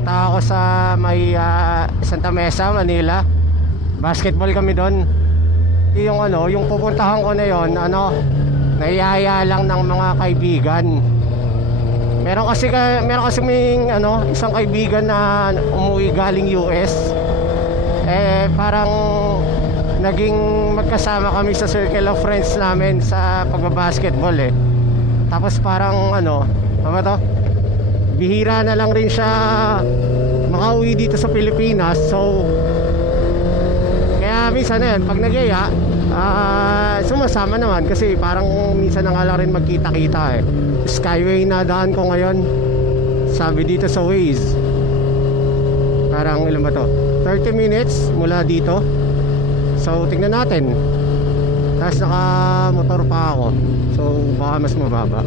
Punta ako sa may Santa Mesa, Manila. Basketball kami doon. Yung pupuntahan ko na yon, naiyaya lang ng mga kaibigan. Meron kasi may isang kaibigan na umuwi galing US. Parang naging magkasama kami sa circle of friends namin sa pagbabasketball Tapos parang bihira na lang rin siya makauwi dito sa Pilipinas. So kaya minsan pag nagyaya, sumasama naman kasi parang minsan na nga lang rin magkita-kita Skyway na daan ko ngayon. Sabi dito sa Waze, parang ilan ba to? 30 minutes mula dito. So tingnan natin. Tapos naka-motor pa ako, so baka mas mababa.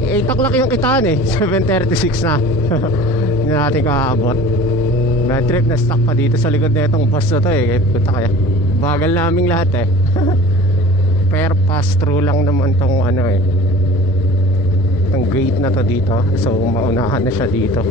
8 o'clock yung kitaan 7:36 na. Hindi natin kakaabot. Bad trip, na stuck pa dito sa likod na itong bus na to Puta kaya bagal naming lahat Per pass through lang naman tong itong gate na to dito. So maunahan na siya dito.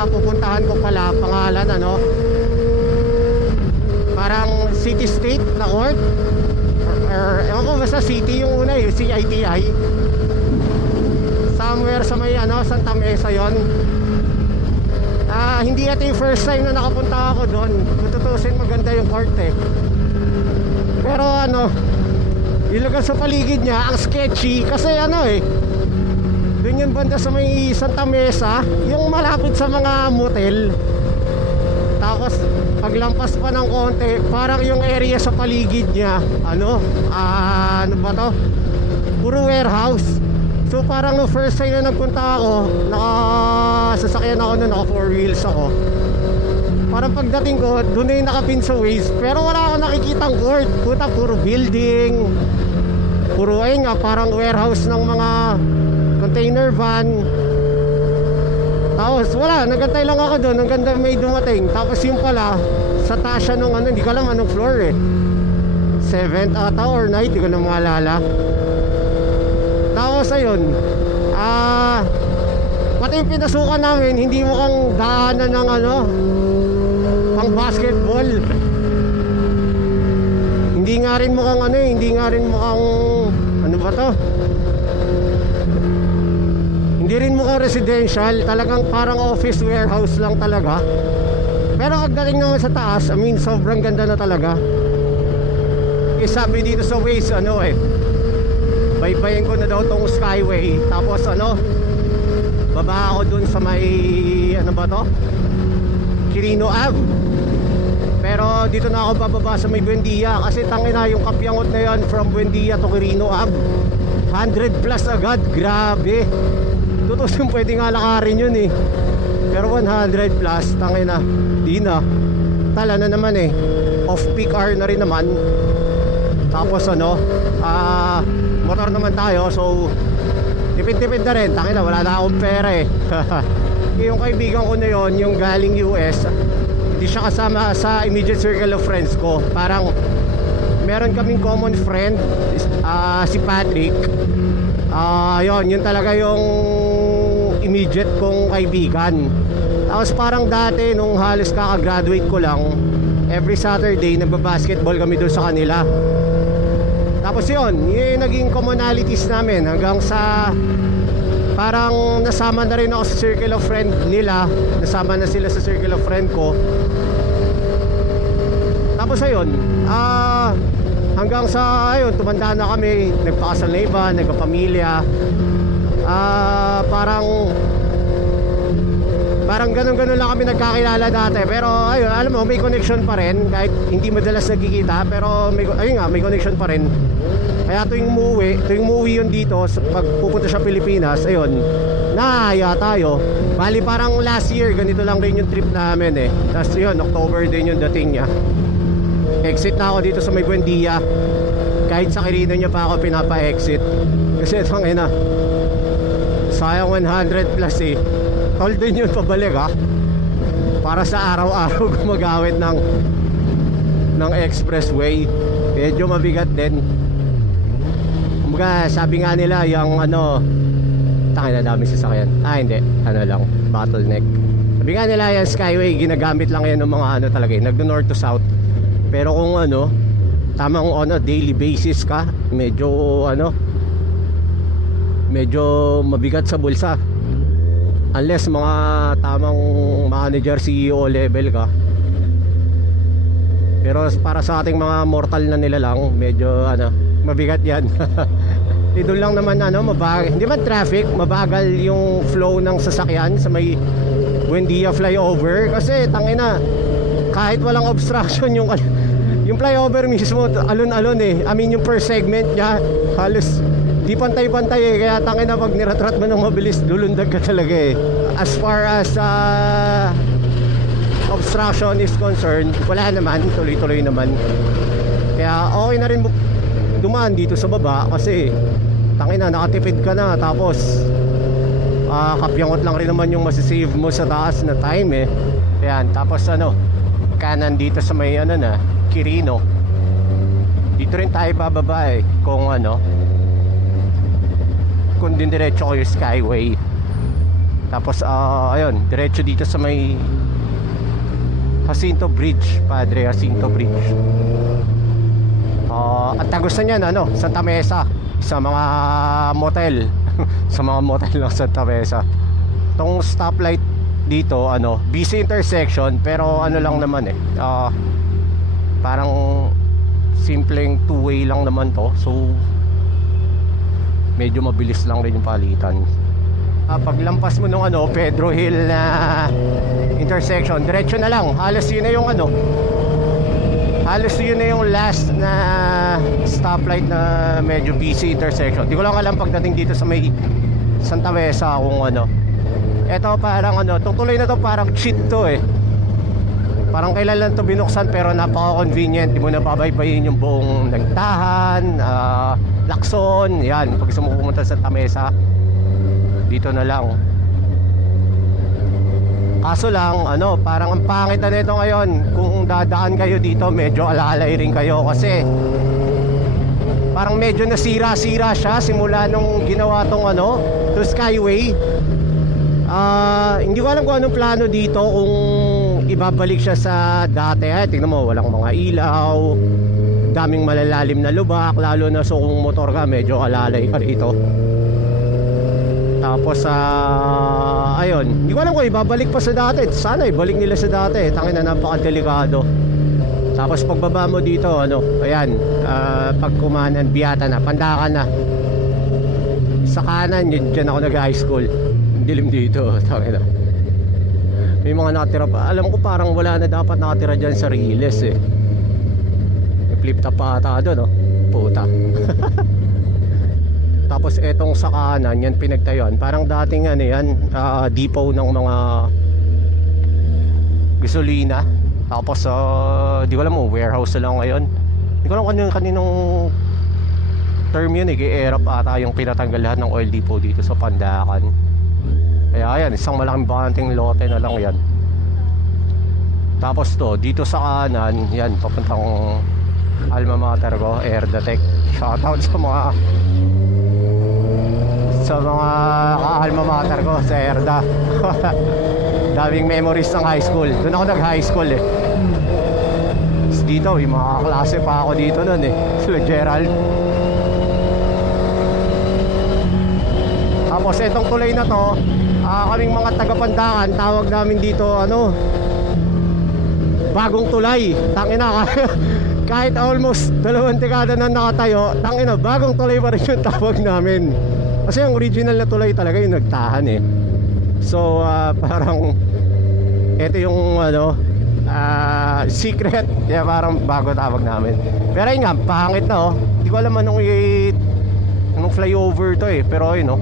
Pupuntahan ko pala, pangalan parang city state na court or ewan ko, basta city yung una CITI, somewhere sa may Santa Mesa yon. Hindi ito yung first time na nakapunta ako doon. Tutusin, maganda yung court pero yung lugar sa paligid niya ang sketchy kasi doon yung banda sa may Santa Mesa, yung malapit sa mga motel. Tapos paglampas pa ng konti, parang yung area sa paligid niya ano ba to? Puro warehouse. So parang no first time na nagpunta ako, nakasasakyan ako na, naka 4 wheels ako. Parang pagdating ko, doon na yung nakapin sa Waze, pero wala akong nakikitang court. Puta, puro building, puro parang warehouse ng mga container van. Tapos wala, nagantay lang ako doon. Ang ganda may dumating. Tapos yung pala sa taas siya nung hindi ko alam anong floor 7th ata or 9th, hindi ko na maalala. Tapos ayun, pati yung pinasukan namin, hindi mukhang daanan ng pang basketball. Hindi nga rin mukhang ano ba to? Hindi rin mukhang residential, talagang parang office warehouse lang talaga. Pero ang galing naman sa taas, sobrang ganda na talaga. Sabi dito sa Waze, baybayin ko na daw tong Skyway. Tapos baba ako dun sa may, Quirino Ave. Pero dito na ako bababa sa may Buendia. Kasi tangina yung kapyangot na yan from Buendia to Quirino Ave, 100 plus agad, grabe. Tutusin pwede nga lakarin yun pero 100 plus, tangina, di na. Tala na naman off peak hour na rin naman. Tapos motor naman tayo, so tipid-tipid na rin, tangina, wala na akong pera Yung kaibigan ko na yon, yung galing US, hindi siya kasama sa immediate circle of friends ko. Parang meron kaming common friend, si Patrick. Yun talaga yung immediate kong kaibigan. Tapos parang dati nung halos kakagraduate ko lang, every Saturday nagbabasketball kami doon sa kanila. Tapos yun, yung naging commonalities namin hanggang sa parang nasama na rin ako sa circle of friend nila, nasama na sila sa circle of friend ko. Tapos ayun, hanggang sa tumanda na kami, nagpakasal na iba, nagkapamilya. Parang ganun-ganun lang kami nagkakilala dati. Pero ayun, alam mo, may connection pa rin. Kahit hindi madalas nagkikita, pero may connection pa rin. Kaya tuwing umuwi yun dito, pag pupunta siya Pilipinas, ayun, nahaya tayo. Bali parang last year, ganito lang rin yung trip namin Tapos yun, October din yung dating niya. Exit na ako dito sa may Buendia. Kahit sa Quirino niya pa ako pinapa-exit. Kasi itong ina, sayang 100 plus eh. Tol din yun pabalik ha. Para sa araw-araw gumagawit ng expressway. Medyo mabigat din. Kumbaga sabi nga nila yung ano, tangina dami sasakyan. Hindi, ano lang, bottleneck. Sabi nga nila yung Skyway, ginagamit lang yan ng mga ano talaga eh, nagdo north to south. Pero kung ano, tamang on a daily basis ka, medyo ano, medyo mabigat sa bulsa. Unless mga tamang manager, CEO level ka. Pero para sa ating mga mortal na nila lang, medyo ano, mabigat yan. Doon lang naman ano, mabagal, hindi man traffic, mabagal yung flow ng sasakyan sa may Buendia flyover. Kasi tangina, kahit walang obstruction yung flyover mismo, alon-alon eh. I mean yung per segment niya, halos di pantay-pantay eh. Kaya tangina, pag niratrat mo ng mabilis, lulundag ka talaga eh. As far as obstruction is concerned, wala naman, tuloy-tuloy naman. Kaya okay na rin dumaan dito sa baba kasi tangina, nakatipid ka na. Tapos kapyangot lang rin naman yung masisave mo sa taas na time eh. Ayan, tapos ano, kanan dito sa may ano na Quirino. Dito rin tayo bababa eh, kung ano, kung din diretso ko yung Skyway. Tapos ayun, diretso dito sa may Jacinto Bridge, Padre Jacinto Bridge. At tagos na yan ano, Santa Mesa, sa mga motel. Sa mga motel ng Santa Mesa. Itong stoplight dito ano, busy intersection, pero ano lang naman eh, parang simpleng two-way lang naman to. So medyo mabilis lang rin yung palitan. Paglampas mo nung ano, Pedro Hill na intersection, diretso na lang. Halos yun na yung ano, halos yun na yung last na stoplight na medyo busy intersection. Di ko lang alam pagdating dito sa may Santa Mesa kung ano. Eto parang ano, itong tuloy na to parang cheat to eh. Parang kailan lang to binuksan, pero napaka-convenient. Di mo na babaybayin yung buong Nagtahan, Lacson, yan. Pag gusto mo pumunta sa Santa Mesa, dito na lang. Kaso lang, ano, parang ang pangit na nito ngayon. Kung dadaan kayo dito, medyo alalay rin kayo. Kasi parang medyo nasira-sira siya simula nung ginawa tong ano, to Skyway. Hindi ko alam kung anong plano dito, kung ibabalik siya sa dati. Tingnan mo, walang mga ilaw, daming malalalim na lubak, lalo na so kung motor ka, medyo alalay ka rito. Tapos ayun, hindi ko alam kung ibabalik pa sa dati. Sana ibalik nila sa dati, tangin na, napakadelikado. Tapos pagbaba mo dito, ano, ayan, pagkumanan, Biata na, Pandakan na. Sa kanan, dyan ako nag-high school. Dilim dito, tangin na. May mga nakatira pa. Alam ko parang wala na dapat nakatira dyan sa Riles eh. May flip top pa ata doon, no? Puta. Tapos etong sa kanan, yan pinagtayuan. Parang dating ano yan, depot ng mga gasolina. Tapos di ko alam mo, warehouse na lang ngayon. Di ko alam kung kaninong term yun eh. Erap ata yung pinatanggal lahat ng oil depot dito sa Pandakan. Kaya ayan, isang malaking banting lote na lang yan. Tapos to, dito sa kanan, yan, papuntang alma mater ko, Erdatech. Shoutout sa mga ka-alma mater ko sa Erda. Daming memories ng high school. Doon ako nag-high school eh. Tapos dito, yung mga klase pa ako dito nun eh. Sila Gerald. Tapos itong tulay na to, kaming mga taga-Pandakan, tawag namin dito ano, bagong tulay. Tangina, kahit almost 2 dekada na nakatayo, tangina, bagong tulay pa rin yung tawag namin. Kasi ang original na tulay talaga yung Nagtahan eh. So parang ito yung ano, secret, kaya parang bago tawag namin. Pero yun nga, pangit na oh. Hindi ko alam anong flyover to eh. Pero yun oh,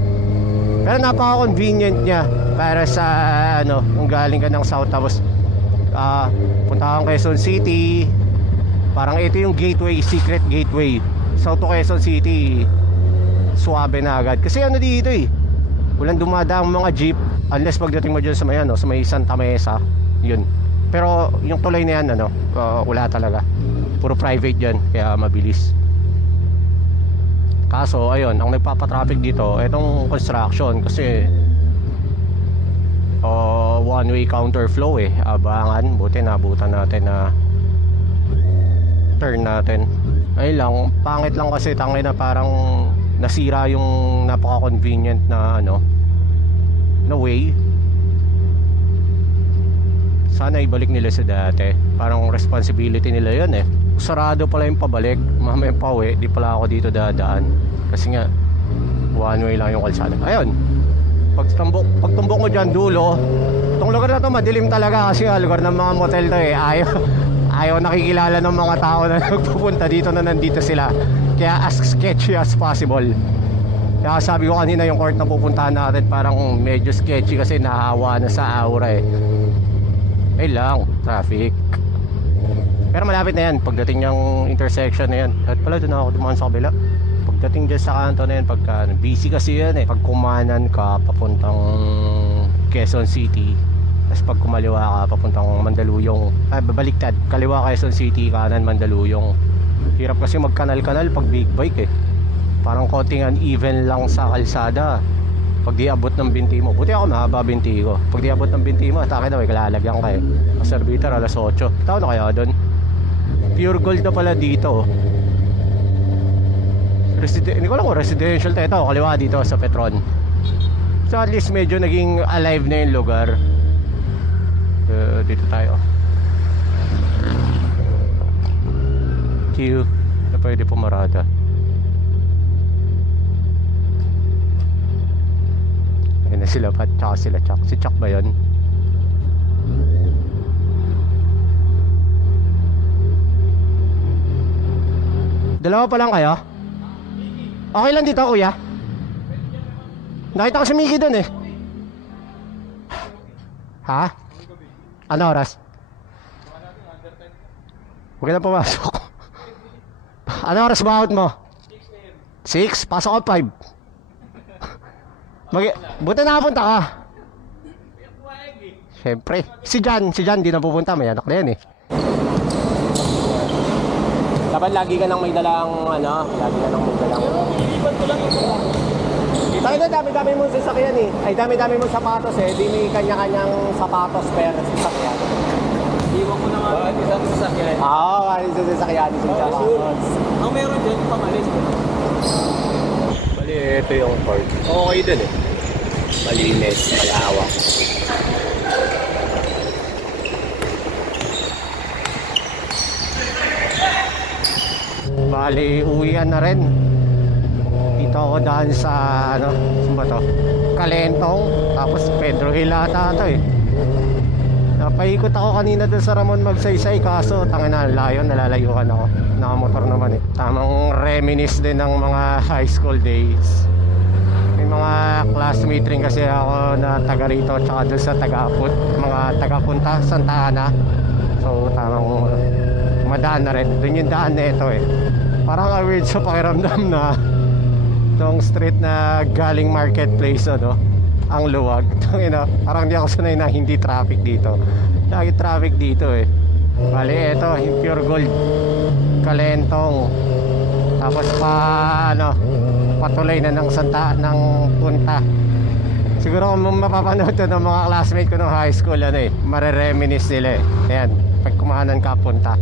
pero napaka-convenient niya para sa ano, kung galing ka ng south tapos punta kang Quezon City. Parang ito yung gateway, secret gateway. South to Quezon City, suwabe na agad. Kasi ano dito eh, walang dumadaang mga jeep unless pagdating mo dyan sa may, ano, sa may Santa Mesa, yun. Pero yung tulay na yan, ano, wala talaga. Puro private dyan, kaya mabilis. Kaso, ayun, ang nagpapatraffic dito, itong construction. Kasi one-way counterflow eh. Abangan, buti nabutan natin na turn natin. Ayun lang, pangit lang kasi tangay na parang nasira yung napaka-convenient na ano, na way. Sana ibalik nila sa dati. Parang responsibility nila yun eh. Sarado pala yung pabalik, mamaya pauwi, di pala ako dito dadaan. Kasi nga, one way lang yung kalsada. Ayun, pagtumbok mo dyan dulo, itong lugar na to madilim talaga kasi lugar ng mga motel to eh. Ayaw nakikilala ng mga tao na nagpupunta dito na nandito sila. Kaya as sketchy as possible. Kaya sabi ko kanina yung court na pupuntahan natin parang medyo sketchy kasi nahawa na sa aura eh. Ayun lang, traffic. Pero malapit na yan pagdating yung intersection na yan. At pala doon ako dumaan sa kabila. Pagdating dyan sa kanto na yan, pagka busy kasi yan eh. Pag kumanan ka papuntang Quezon City, tapos pag kumaliwa ka papuntang Mandaluyong, babaliktad, kaliwa Quezon City, kanan Mandaluyong. Hirap kasi magkanal-kanal pag big bike eh. Parang konting uneven lang sa kalsada pag di abot ng binti mo. Buti ako mahaba binti ko. Pag di abot ng binti mo, atake daw, kalalagyan ka eh. Master Bitter, alas 8. Tao na kaya doon? Pure gold na pala dito. Hindi ko lang kung residential tayo. Ito, kaliwa dito sa Petron. So at least medyo naging alive na yung lugar. Dito tayo. Q na pwede pumarada. Ayun na sila Pat, tsaka sila Chuck. Si Chuck ba yun? Dalawa pa lang kayo? Okay lang dito kuya? Nakita ko si Mickey dun eh. Ha? Ano oras? Huwag na pumasok. Ano oras bahot mo? 6? Pasok ko 5. Buti nakapunta ka. Siyempre. Si Jan di na pupunta. May anak na yan eh. Dapat lagi ka nang may dalang ano. Lagi ka nang may dalang. Ilipat ko lang ito. Tayo na dami-dami mo sasakyan eh. Ay dami-dami mo sapatos eh. Di may kanya-kanyang sapatos per sasakyan. Iwan ko na nga isang sasakyan. Oo, isang sasakyan. Isang sapatos. Ang meron dyan, pamalis ko. Bali, ito yung park. Okay dun eh. Malinis, malawak. Bali, uwian na rin. Dito ako daan sa, ano, saan ba to? Kalentong, tapos Pedro Hill ata ito eh. Napaikot ako kanina dun sa Ramon Magsaysay, kaso tangin na, layo, nalalayuan ako. Nakamotor naman eh. Tamang reminisce din ng mga high school days. May mga classmate rin kasi ako na taga rito, tsaka dun sa Tagaput, mga taga-punta, Santa Ana. So tamang madaan na rin. Dun yung daan na ito eh. Parang weird sa pakiramdam na itong street na galing marketplace, ano, ang luwag. Parang hindi ako sanay na hindi traffic dito. Lagi traffic dito eh. Bali, ito, pure gold. Kalentong. Tapos patuloy na ng Santa, ng punta. Siguro kung mapapanood to ng mga classmate ko ng high school, ano eh, marereminis nila eh. Ayan, pag kumahanan ka, punta.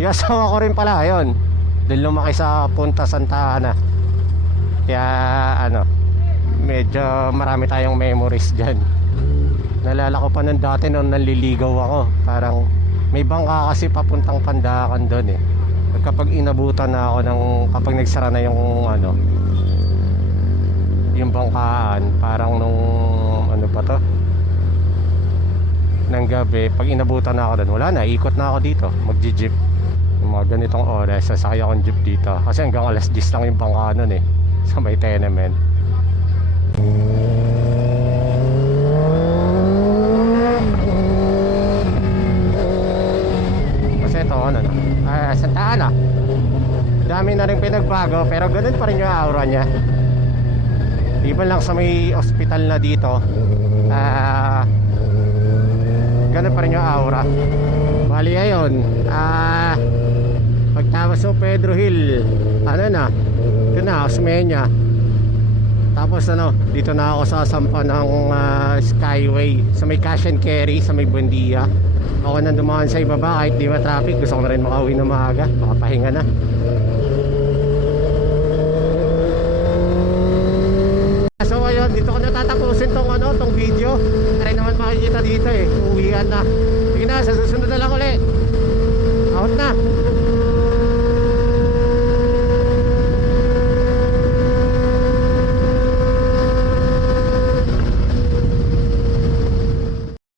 Yung asawa ko rin pala, ayun. Doon lumaki sa Punta Santa Ana. Kaya, ano, medyo marami tayong memories dyan. Nalala ko pa nung dati nung naliligaw ako. Parang may bangka kasi papuntang Pandakan doon eh. Kapag inabutan na ako kapag nagsara na yung ano, yung bangkaan, parang nung ano pa to, ng gabi, pag inabutan na ako doon, wala na, ikot na ako dito, magji-jeep. Yung mga ganitong oras, sasakay akong jeep dito. Kasi hanggang alas 10 lang yung bangka nun eh, sa may tenement. Kasi ito, ano na, Santa Ana. Dami na rin pinagbago, pero ganun pa rin yung aura niya. Liban lang sa may ospital na dito, ganun pa rin yung aura. Bali ayun, pagtapos ng Pedro Hill, ano na, ito na, Osmeña. Tapos ano, dito na ako sasampa ng Skyway sa may cash and carry, sa may Buendia. Ako nang dumaan sa ibaba kahit di ba traffic, gusto ko na rin makauwi na maaga, makapahinga na. So ayun, dito ko natatapusin tong video. Kaya naman makikita dito uwian na. Sige na, sa susunod na lang ulit. Out na.